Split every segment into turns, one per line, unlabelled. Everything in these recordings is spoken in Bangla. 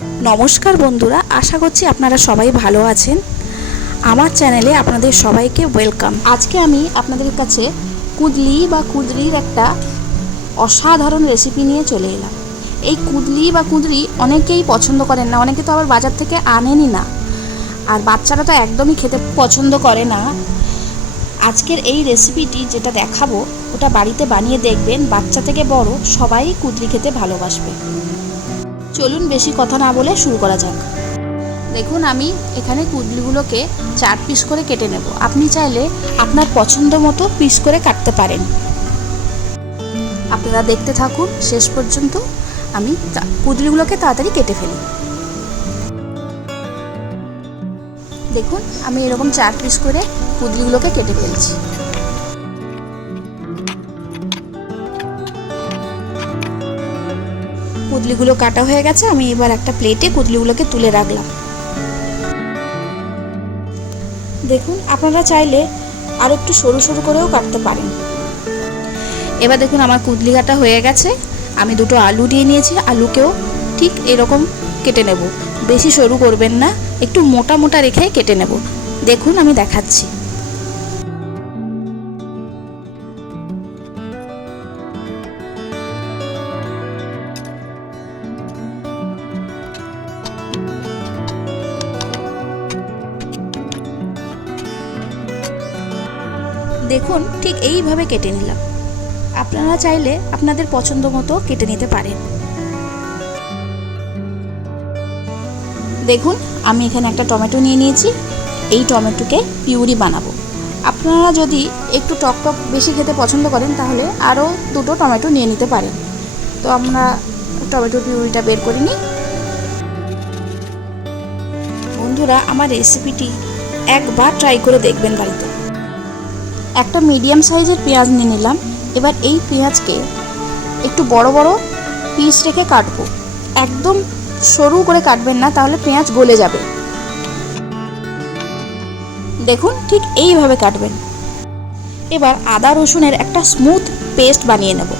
নমস্কার বন্ধুরা, আশা করছি আপনারা সবাই ভালো আছেন। আমার চ্যানেলে আপনাদের সবাইকে ওয়েলকাম। আজকে আমি আপনাদের কাছে কুদলি বা কুদরির একটা অসাধারণ রেসিপি নিয়ে চলে এলাম। এই কুদলি বা কুদরি অনেকেই পছন্দ করেন না, অনেকে তো আবার বাজার থেকে আনেনই না। আর বাচ্চারা তো একদমই খেতে পছন্দ করে না। আজকের এই রেসিপিটি যেটা দেখাবো, ওটা বাড়িতে বানিয়ে দেখবেন, বাচ্চা থেকে বড় সবাই কুদলি খেতে ভালোবাসবে। চলুন বেশি কথা না বলে শুরু করা যাক। দেখুন আমি এখানে কুদলিগুলোকে চার পিস করে কেটে নেব। আপনি চাইলে আপনার পছন্দ মতো পিস করে কাটতে পারেন। আপনারা দেখতে থাকুন, শেষ পর্যন্ত আমি কুদলিগুলোকে তাড়াতাড়ি কেটে ফেলি। দেখুন, আমি এরকম চার পিস করে কুদলিগুলোকে কেটে ফেলছি। কুদলিগুলো কাটা হয়ে গেছে, আমি এবার একটা প্লেটে কুদলিগুলোকে তুলে রাখলাম। দেখুন, আপনারা চাইলে আর একটু সরু সরু করেও কাটতে পারেন। এবার দেখুন, আমার কুদলি কাটা হয়ে গেছে। আমি দুটো আলু দিয়ে নিয়েছি, আলুকেও ঠিক এরকম কেটে নেব। বেশি সরু করবেন না, একটু মোটা মোটা রেখে কেটে নেব। দেখুন, আমি দেখাচ্ছি। দেখুন, ঠিক এইভাবে কেটে নিলাম। আপনারা চাইলে আপনাদের পছন্দ মতো কেটে নিতে পারেন। দেখুন, আমি এখানে একটা টমেটো নিয়ে নিয়েছি। এই টমেটোকে পিউরি বানাবো। আপনারা যদি একটু টক টক বেশি খেতে পছন্দ করেন, তাহলে আরও দুটো টমেটো নিয়ে নিতে পারেন। তো আমরা টমেটো পিউরিটা বের করে নিই। বন্ধুরা, আমার রেসিপিটি একবার ট্রাই করে দেখবেন বাড়িতে। একটা মিডিয়াম সাইজের পেঁয়াজ নিয়ে নিলাম। এবার এই পেঁয়াজকে একটু বড় বড় পিস রেখে কাটবো। একদম সরু করে কাটবেন না, তাহলে পেঁয়াজ গলে যাবে। দেখুন, ঠিক এইভাবে কাটবেন। এবার আদা রসুনের একটা স্মুথ পেস্ট বানিয়ে নেব।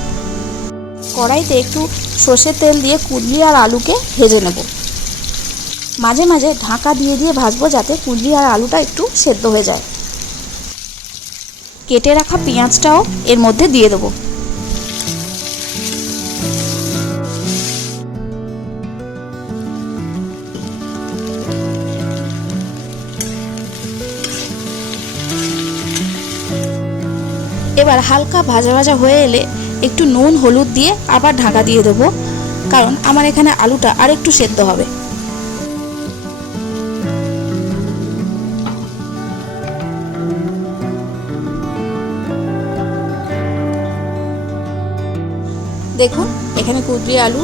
কড়াইতে একটু সর্ষের তেল দিয়ে কুদলি আর আলুকে ভেজে নেব। মাঝে মাঝে ঢাকা দিয়ে দিয়ে ভাজবো যাতে কুদলি আর আলুটা একটু সেদ্ধ হয়ে যায়। কেটে রাখা পেঁয়াজটাও এর মধ্যে দিয়ে দেবো। এবার হালকা ভাজা ভাজা হয়ে এলে একটু নুন, হলুদ দিয়ে আবার ঢাকা দিয়ে দেবো, কারণ আমার এখানে আলুটা আর একটু সেদ্ধ হবে। দেখুন, এখানে কুদরি আলু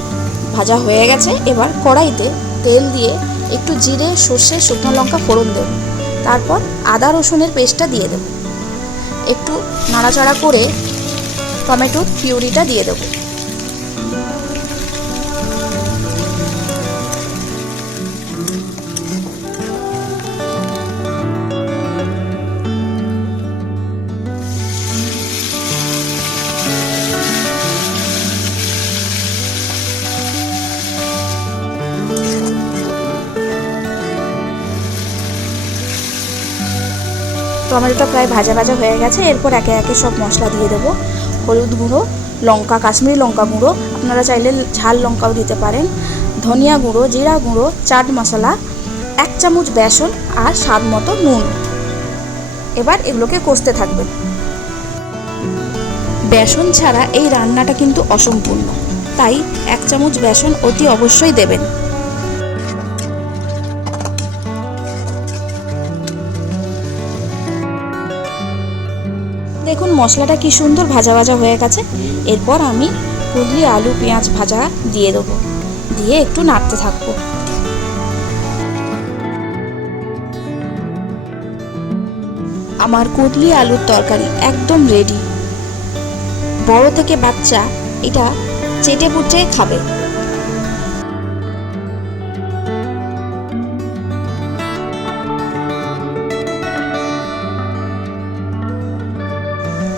ভাজা হয়ে গেছে। এবার কড়াইতে তেল দিয়ে একটু জিরে, সর্ষে, শুকনো লঙ্কা ফোড়ন দেব। তারপর আদা রসুনের পেস্টটা দিয়ে দেব। একটু নাড়াচাড়া করে টমেটোর পিউরিটা দিয়ে দেবো। টমেটোটা প্রায় ভাজা ভাজা হয়ে গেছে। এরপর একে একে সব মশলা দিয়ে দেবো। হলুদ গুঁড়ো, লঙ্কা, কাশ্মীরি লঙ্কা গুঁড়ো। আপনারা চাইলে ঝাল লঙ্কাও দিতে পারেন। ধনিয়া গুঁড়ো, জিরা গুঁড়ো, চাট মশলা, এক চামচ বেসন আর স্বাদ মতো নুন। এবার এগুলোকে কষতে থাকবেন বেসন ছাড়া এই রান্নাটা কিন্তু অসম্পূর্ণ। তাই এক চামচ বেসন অতি অবশ্যই দেবেন। দেখুন মশলাটা কি সুন্দর ভাজা ভাজা হয়ে গেছে। এরপর আমি কুদলি আলু, পেঁয়াজ ভাজা দিয়ে দেবো। দিয়ে একটু নাড়তে থাকব। আমার কুদলি আলুর তরকারি একদম রেডি বড় থেকে বাচ্চা এটা চেটে পুটে খাবে।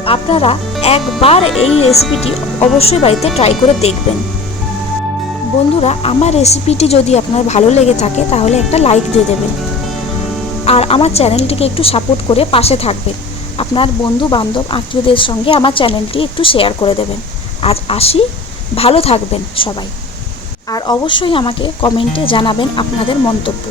আপনারা একবার এই রেসিপিটি অবশ্যই বাড়িতে ট্রাই করে দেখবেন। বন্ধুরা, আমার রেসিপিটি যদি আপনার ভালো লেগে থাকে, তাহলে একটা লাইক দিয়ে দেবেন। আর আমার চ্যানেলটিকে একটু সাপোর্ট করে পাশে থাকবেন। আপনার বন্ধু বান্ধব আত্মীয়দের সঙ্গে আমার চ্যানেলটি একটু শেয়ার করে দেবেন। আজ আসি, ভালো থাকবেন সবাই। আর অবশ্যই আমাকে কমেন্টে জানাবেন আপনাদের মন্তব্য।